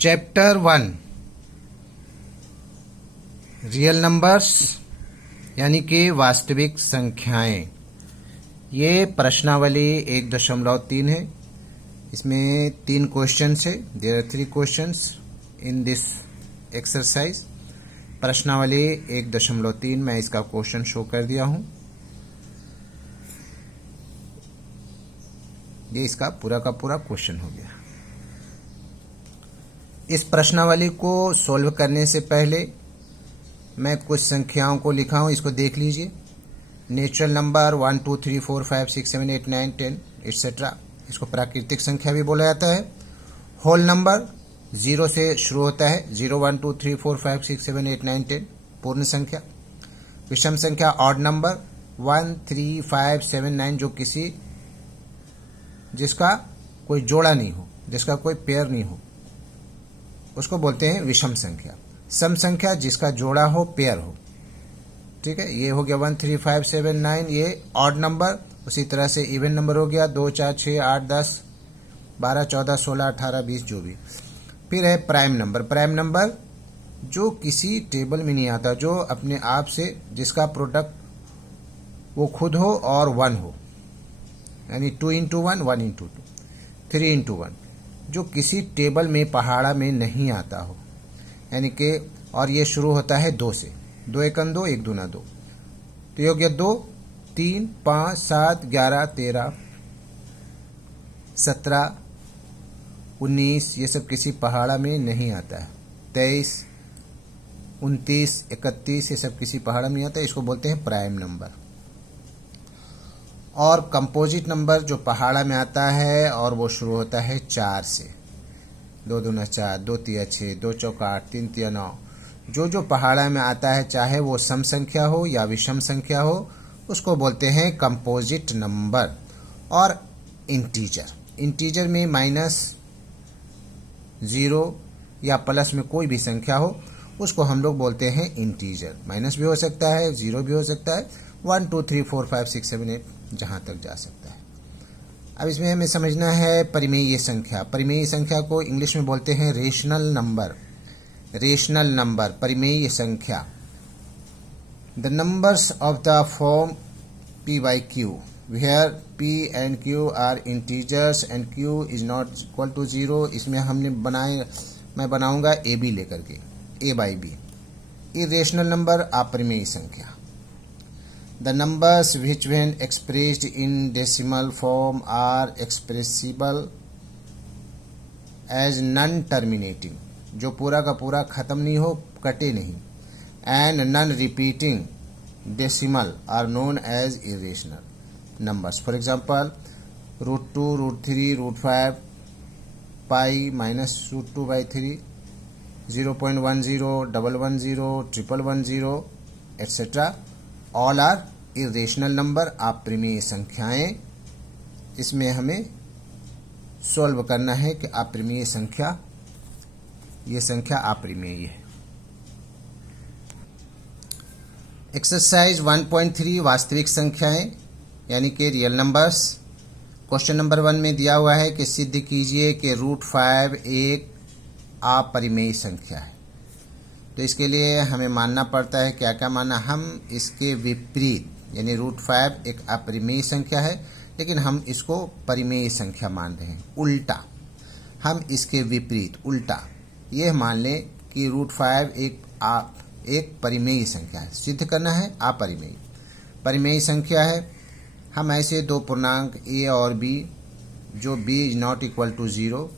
Chapter 1 real numbers यानी कि वास्तविक संख्याएं। ये प्रश्नावली 1.3 है। इसमें 3 क्वेश्चंस है। There are 3 questions in this exercise. प्रश्नावली 1.3 मैं इसका क्वेश्चन शो कर दिया हूं। ये इसका पूरा का पूरा क्वेश्चन हो गया। इस प्रश्नावली को सॉल्व करने से पहले मैं कुछ संख्याओं को लिखा हूं, इसको देख लीजिए। नेचुरल नंबर 1 2 3 4 5 6 7 8 9 10 एटसेट्रा, इसको प्राकृतिक संख्या भी बोला जाता है। होल नंबर 0 से शुरू होता है, 0 1 2 3 4 5 6 7 8 9 10 पूर्ण संख्या। विषम संख्या ऑड नंबर 1 3 5 7 9 जो जिसका कोई जोड़ा नहीं हो, जिसका कोई पेयर नहीं हो, उसको बोलते हैं विषम संख्या। सम संख्या जिसका जोड़ा हो, पेयर हो। ठीक है, ये हो गया 1 3 5 7 9, ये ऑड नंबर। उसी तरह से इवन नंबर हो गया 2 4 6 8 10 12 14 16 18 20 जो भी। फिर है प्राइम नंबर। प्राइम नंबर जो किसी टेबल में नहीं आता, जो अपने आप से जिसका प्रोडक्ट वो खुद हो और 1 हो, यानी 2 into 1 1 into 2 3 into 1, जो किसी टेबल में पहाड़ा में नहीं आता हो, यानी कि और ये शुरू होता है 2 से। 2 1 2 1 2 2, तो ये हो गया 2 3 5 7 11 13 17 19, ये सब किसी पहाड़ा में नहीं आता है। 23 29 31, ये सब किसी पहाड़ा में नहीं आता है। इसको बोलते हैं प्राइम नंबर। और कंपोजिट नंबर जो पहाड़ा में आता है और वो शुरू होता है 4 से। 2 दूना 4, 2 तिया 6, 2 चौका 8, 3 तिया 9, जो पहाड़ा में आता है, चाहे वो सम संख्या हो या विषम संख्या हो, उसको बोलते हैं कंपोजिट नंबर। और इंटीजर में -0 या प्लस में कोई भी संख्या हो, उसको हम लोग बोलते हैं इंटीजर। माइनस भी हो सकता है, 0 भी हो सकता है, 1 2 3 4 5 6 7 8 जहां तक जा सकता है। अब इसमें हमें समझना है परिमेय संख्या। परिमेय संख्या को इंग्लिश में बोलते हैं रेशनल नंबर। रेशनल नंबर, परिमेय संख्या। The numbers of the form p by q where p and q are integers and q is not equal to 0। इसमें मैं बनाऊंगा ab लेकर के, a by b। Irrational number, अपरिमेय संख्या। The numbers which when expressed in decimal form are expressible as non-terminating, जो पूरा का पूरा खत्म नहीं हो, कटे नहीं, and non-repeating decimal are known as irrational numbers. For example, √2, √3, √5, pi minus √2 by 3, 0.10, 110, 110, etc. All are irrational number, अपरिमेय संख्याएं। इसमें हमें सॉल्व करना है कि अपरिमेय संख्या, ये संख्या अपरिमेय है। एक्सरसाइज 1.3 वास्तविक संख्याएं यानी कि रियल नंबर्स। क्वेश्चन नंबर 1 में दिया हुआ है कि सिद्ध कीजिए कि √5 एक अपरिमेय संख्या है। तो इसके लिए हमें मानना पड़ता है, क्या क्या मानना, हम इसके विपरीत, यानी √5 एक अपरिमेय संख्या है, लेकिन हम इसको परिमेय संख्या मान रहे हैं। उल्टा, हम इसके विपरीत उल्टा ये मान लें कि √5 एक परिमेय संख्या है। सिद्ध करना है अपरिमेय, परिमेय संख्या है। हम ऐसे 2 पूर्णांक a और b, जो b is not equal to 0,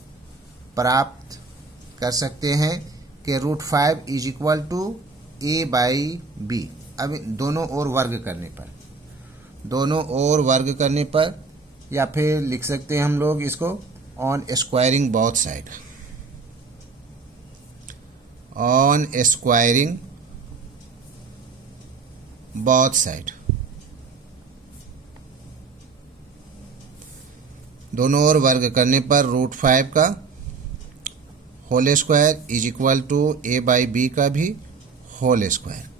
प्राप्त कर सकते हैं कि √5 is equal to a by b। अब दोनों ओर वर्ग करने पर, या फिर लिख सकते हैं हम लोग इसको on squaring both side. On squaring both side, दोनों ओर वर्ग करने पर √5 का whole square is equal to a by b का भी होल स्क्वायर।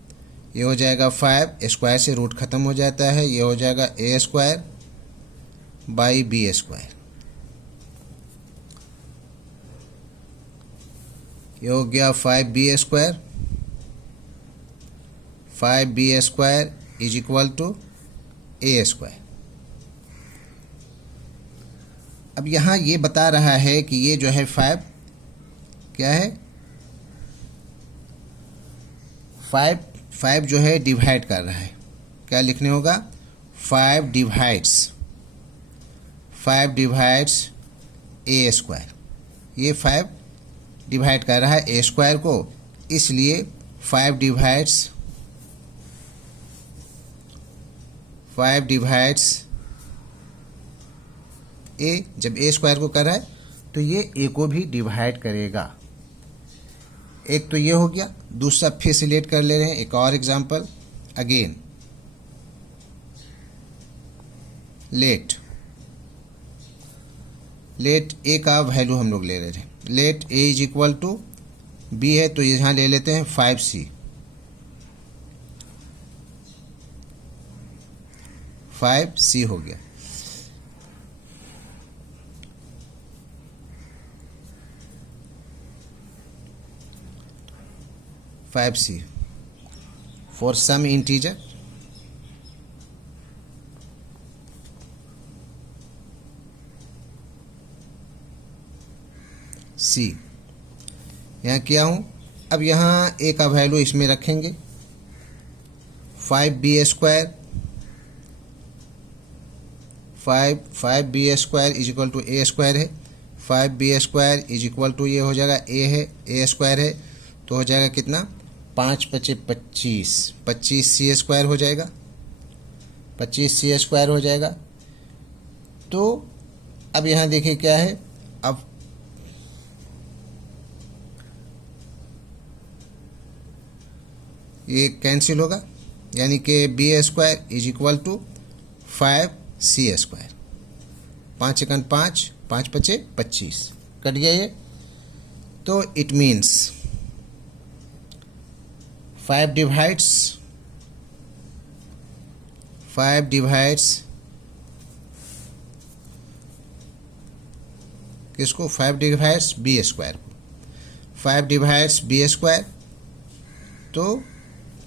ये हो जाएगा 5, स्क्वायर से रूट खत्म हो जाता है, ये हो जाएगा a square by b square. ये हो गया 5b² 5b² is equal to a²। अब यहाँ ये बता रहा है कि ये जो है 5 क्या है, 5 जो है डिवाइड कर रहा है। क्या लिखने होगा, 5 डिवाइड्स a²। ये 5 डिवाइड कर रहा है a² को, इसलिए 5 डिवाइड्स a। जब a² को कर रहा है तो ये a को भी डिवाइड करेगा। एक तो ये हो गया, दूसरा फिर से लेट कर ले रहे हैं, एक और एग्जांपल अगेन। लेट a का वैल्यू हम लोग ले रहे थे। Let a is equal to b है तो यहाँ ले लेते हैं 5c। 5c हो गया। for some integer c। यहाँ किया हूँ। अब यहाँ a का वैल्यू इसमें रखेंगे, 5b² 5b² is equal to a² है। 5b² इज इक्वल टू ये हो जाएगा a है, a² है तो हो जाएगा कितना, 5 × 5 = 25, 25c² हो जाएगा, 25c² हो जाएगा। तो अब यहाँ देखिए क्या है, अब ये कैंसिल होगा, यानी कि b² is equal to 5c²। 5 × 5 5 × 5 = 25, cut गया ये। तो इट मीन्स 5 डिवाइड्स किसको, 5 डिवाइड्स b²। 5 डिवाइड्स b², तो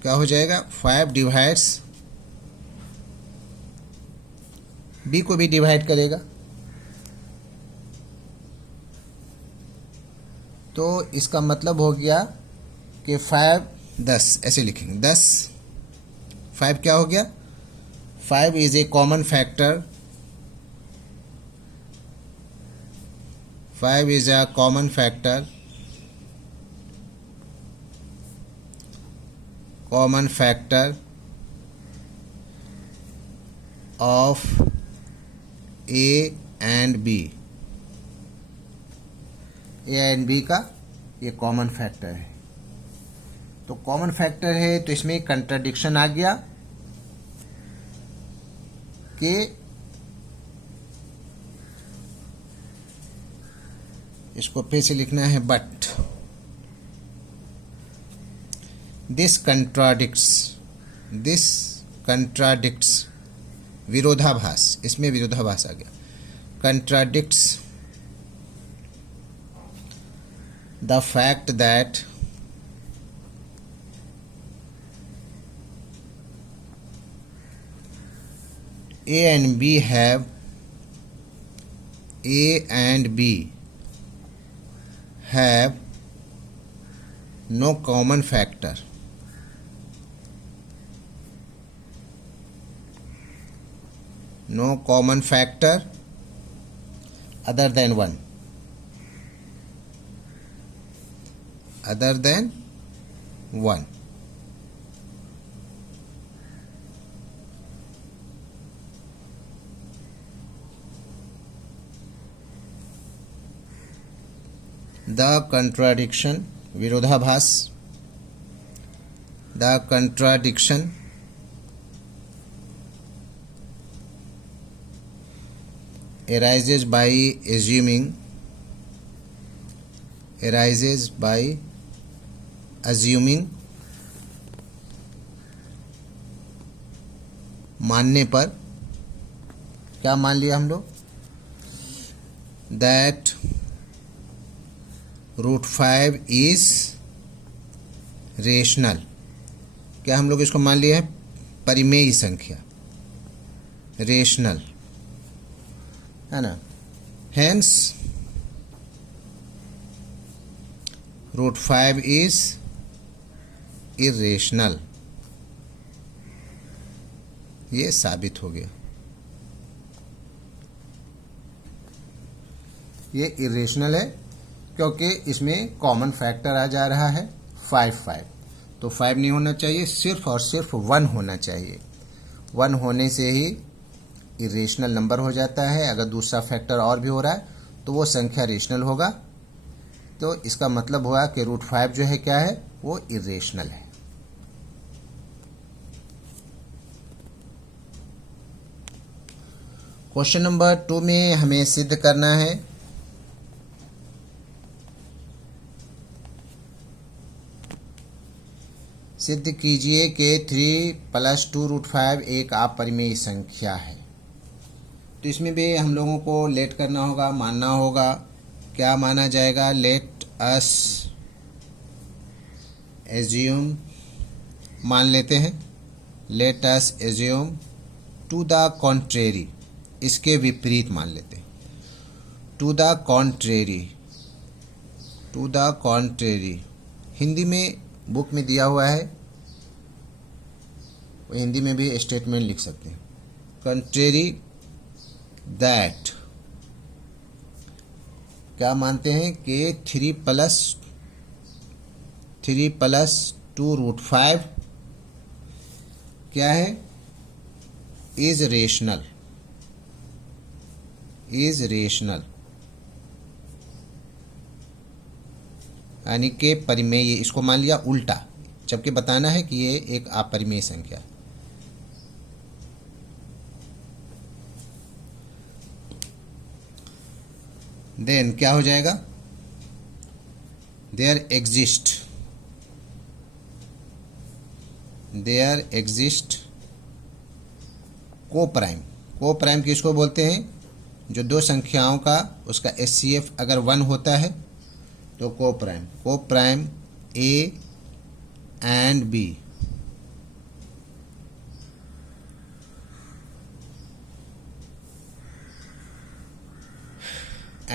क्या हो जाएगा, 5 डिवाइड्स b को भी डिवाइड करेगा। तो इसका मतलब हो गया कि 5 10 ऐसे लिखेंगे, 10 5 क्या हो गया, 5 is a common factor, 5 is a common factor of a and b। a and b का ये कॉमन फैक्टर है। तो कॉमन फैक्टर है तो इसमें कंट्राडिक्शन आ गया कि इसको फिर से लिखना है, बट दिस कंट्राडिक्ट्स विरोधाभास, इसमें विरोधाभास आ गया, contradicts the fact that A and B have no common factor, other than 1, The contradiction, विरोधाभास, the contradiction arises by assuming मानने पर, क्या मान लिया हम लोग, that √5 इज रेशनल। क्या हम लोग इसको मान लिया है परिमेय संख्या, रेशनल, है ना। हेंस √5 इज इरेशनल, ये साबित हो गया। ये इरेशनल है क्योंकि इसमें कॉमन फैक्टर आ जा रहा है 5। तो 5 नहीं होना चाहिए, सिर्फ और सिर्फ 1 होना चाहिए। 1 होने से ही इरेशनल नंबर हो जाता है। अगर दूसरा फैक्टर और भी हो रहा है तो वो संख्या रेशनल होगा। तो इसका मतलब हुआ कि √5 जो है क्या है, वो इरेशनल है। क्वेश्चन नंबर 2 में हमें सिद्ध करना है सिद्ध कीजिए कि 3 + 2√5 एक अपरिमेय संख्या है। तो इसमें भी हम लोगों को लेट करना होगा, मानना होगा। क्या माना जाएगा? लेट अस एज्यूम, मान लेते हैं, let us assume to the contrary, इसके विपरीत मान लेते हैं। To the contrary, to the contrary Hindi में बुक में दिया हुआ है, हिंदी में भी स्टेटमेंट लिख सकते हैं। कॉन्ट्रेरी दैट, क्या मानते हैं कि 3 + 2√5 क्या है? इज रेशनल, इज रेशनल, यानी कि परिमेय। इसको मान लिया उल्टा, जबकि बताना है कि ये एक अपरिमेय संख्या है। देन क्या हो जाएगा? There exist coprime. कोप्राइम किसको बोलते हैं? जो दो संख्याओं का उसका HCF अगर 1 होता है तो coprime. Coprime A and B,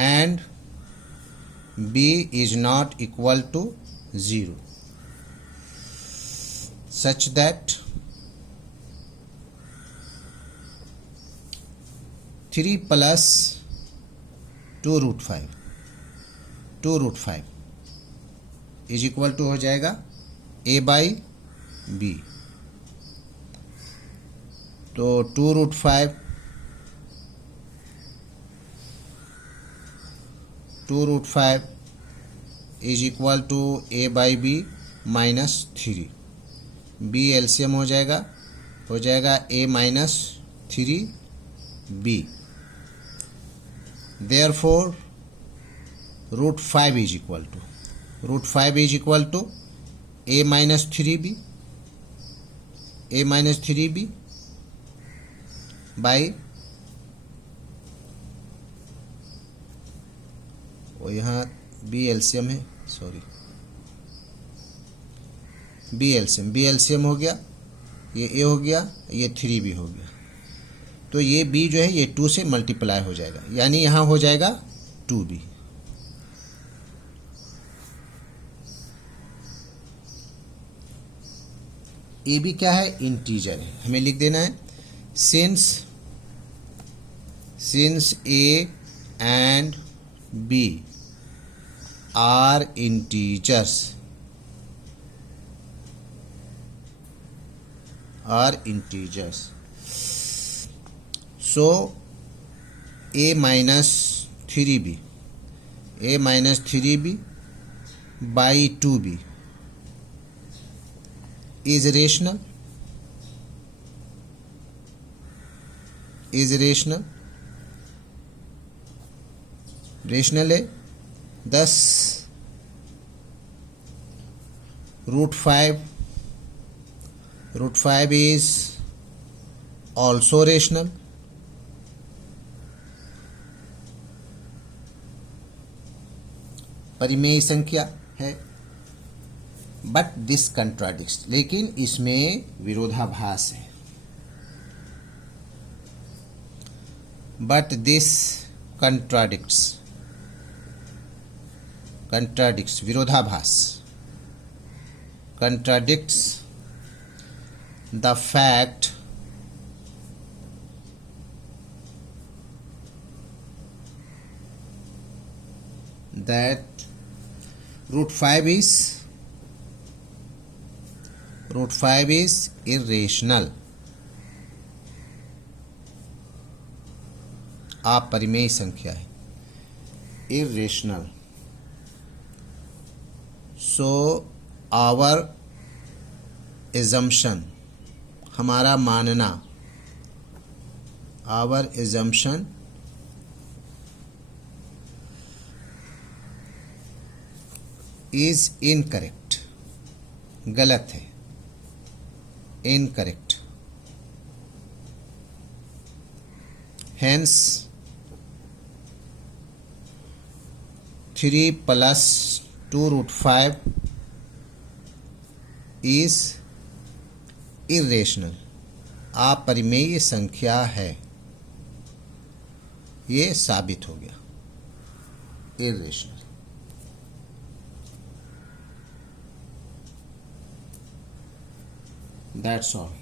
and B is not equal to 0, such that 3 + 2√5 is equal to हो जाएगा A/B। तो 2√5 is equal to A/B -3। B LCM हो जाएगा A - 3B। Therefore √5 is equal to A - 3B by, और यहाँ B LCM है, sorry, B LCM हो गया, ये A हो गया, ये 3B हो गया। तो ये B जो है ये 2 से मल्टीप्लाई हो जाएगा, यानी यहाँ हो जाएगा 2B। AB क्या है? इंटीजर है, हमें लिख देना है since A and B are integers, so A - 3B by 2B is rational, rational है। thus √5 is also rational। परिमेय संख्या है, बट दिस कंट्राडिक्ट्स, लेकिन इसमें विरोधाभास है। बट दिस कंट्राडिक्ट्स विरोधाभास, contradicts the fact that root 5 is irrational, अपरिमेय संख्या है, irrational. So our assumption, हमारा मानना, our assumption is incorrect, गलत है, incorrect. Hence 3 plus 2 root 5 is irrational, अपरिमेय संख्या है, ये साबित हो गया, irrational. That's all.